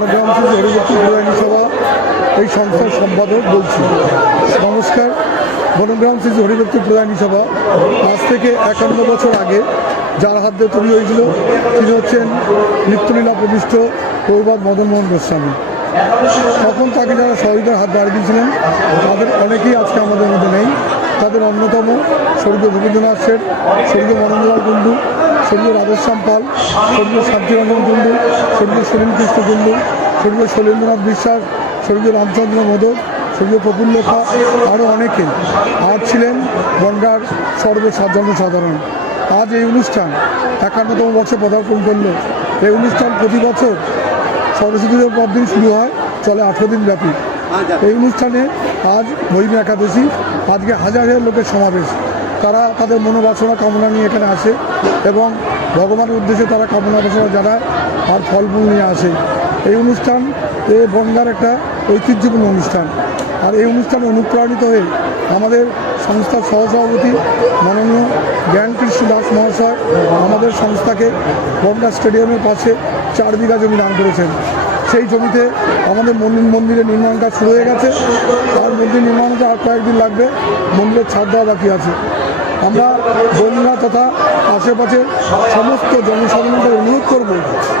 থেকে হরিভক্তি বিরিয়ানি সভা? এই সংস্থার সম্পাদক বলছি। নমস্কার। বনগ্রাম শ্রী হরিভক্তি প্রদানী সভা। আজ থেকে একান্ন বছর আগে যার হাত দিয়ে তৈরি হয়েছিল, তিনি হচ্ছেন নিত্যলীলা প্রবিষ্ট প্রভাত মদনমোহন গোস্বামী। তখন তাকে যারা শহীদের হাত দাঁড়িয়ে দিয়েছিলেন, তাদের অনেকেই আজকে আমাদের মধ্যে নেই। তাদের অন্যতম স্বর্গীয় রবীন্দ্রনাথ শেঠ স্বর্গীয় মনোনলাল কুণ্ডু, স্বর্গীয় রাধেশ্যাম পাল, স্বর্গীয় শান্তিরঞ্জন কুণ্ডু, স্বর্গীয় সুনীল কৃষ্ণ কুণ্ডু, স্বর্গীয় শৈলেন্দ্রনাথ বিশ্বাস, স্বর্গীয় রামচন্দ্র মোদক স্বর্গীয় প্রফুল্লতা আরও অনেকে আর ছিলেন গঙ্গার সর্বসাধারণ সাধারণ। আজ এই অনুষ্ঠান একান্নতম বছর পদার্পণ করল। এই অনুষ্ঠান প্রতি বছর সরস্বতী পর দিন শুরু হয়, চলে আঠেরো দিন ব্যাপী। এই অনুষ্ঠানে আজ মহিম একাদশী, আজকে হাজার হাজার লোকের সমাবেশ। তারা তাদের মনোবাসনা, কামনা নিয়ে এখানে আসে এবং ভগবানের উদ্দেশ্যে তারা কামনা বাসনা জানায় আর ফলমূল নিয়ে আসে। এই অনুষ্ঠান এ বনগার একটা ঐতিহ্যপূর্ণ অনুষ্ঠান। আর এই অনুষ্ঠানে অনুপ্রাণিত হয়ে আমাদের সংস্থার সহসভাপতি মাননীয় জ্ঞানকৃষ্ণ দাস মহাশয় আমাদের সংস্থাকে বনগা স্টেডিয়ামের পাশে চার বিঘা জমি দান করেছেন। সেই জমিতে আমাদের মন্দির মন্দিরের নির্মাণ কাজ শুরু হয়ে গেছে। আর মন্দির নির্মাণে আর কয়েকদিন লাগবে। মন্দিরের ছাদ দেওয়া বাকি আছে। আমরা বন্যা তথা আশেপাশের সমস্ত জনসাধারণকে অনুরোধ করব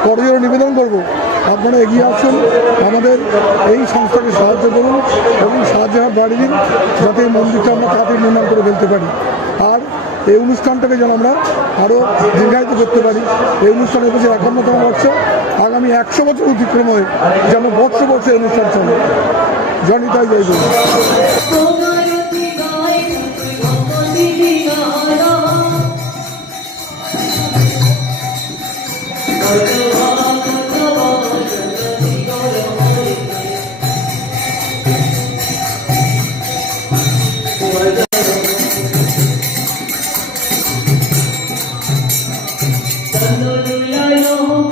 করজোরে নিবেদন করব, আপনারা এগিয়ে আসুন, আমাদের এই সংস্থাকে সাহায্য করুন এবং সাহায্য বাড়িয়ে দিন, যাতে এই মন্দিরটা আমরা তাড়াতাড়ি নির্মাণ করে ফেলতে পারি। আর এই অনুষ্ঠানটাকে যেন আমরা আরও দীর্ঘায়িত করতে পারি। এই অনুষ্ঠান এবছর একান্নতম বছর আগামী একশো বছর অতিক্রম হয়ে যেন বর্ষে বর্ষে অনুষ্ঠান চলে জনিতাই জয় Hallelujah.